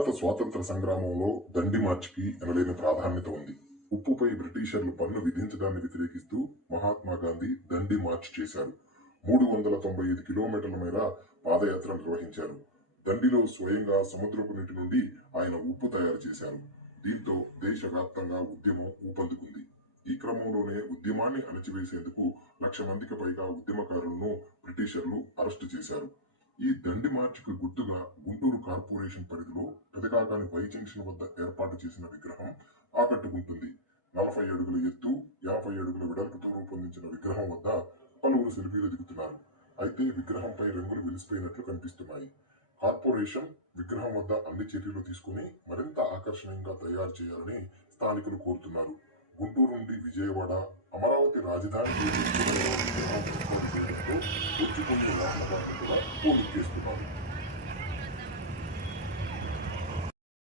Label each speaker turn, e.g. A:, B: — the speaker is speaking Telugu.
A: భారత స్వాతంత్ర సంగ్రామంలో దండి మార్చికి ఎనలేని ప్రాధాన్యత ఉంది. ఉప్పుపై బ్రిటిషర్లు పన్ను విధించడాన్ని వ్యతిరేకిస్తూ మహాత్మా గాంధీ దండి మార్చ్ చేశారు. మూడు వందల తొంభై ఐదు కిలోమీటర్ల మేర పాదయాత్ర నిర్వహించారు. దండిలో స్వయంగా సముద్రపు నీటి నుండి ఆయన ఉప్పు తయారు చేశారు. దీంతో దేశవ్యాప్తంగా ఉద్యమం ఊపందుకుంది. ఈ క్రమంలోనే ఉద్యమాన్ని అణచివేసేందుకు లక్ష మందికి పైగా ఉద్యమకారులను బ్రిటిషర్లు అరెస్టు చేశారు. ఈ దండి మార్చికి గుర్తుగా గుంటూరు కార్పొరేషన్ పరిధిలో పెదకాకాని వై జంక్షన్ వద్ద ఏర్పాటు చేసిన విగ్రహం ఆకట్టుకుంటుంది. నలభై అడుగుల ఎత్తు యాభై అడుగుల వెడల్పుతో రూపొందించిన విగ్రహం వద్ద పలువురు సెల్ఫీలు దిగుతున్నారు. అయితే విగ్రహంపై రంగులు వెలిసిపోయినట్లు కనిపిస్తున్నాయి. కార్పొరేషన్ విగ్రహం వద్ద అన్ని చర్యలు తీసుకుని మరింత ఆకర్షణీయంగా తయారు చేయాలని స్థానికులు కోరుతున్నారు. గుంటూరు నుండి విజయవాడ అమరావతి రాజధాని ってうのは、を見ける必要がある。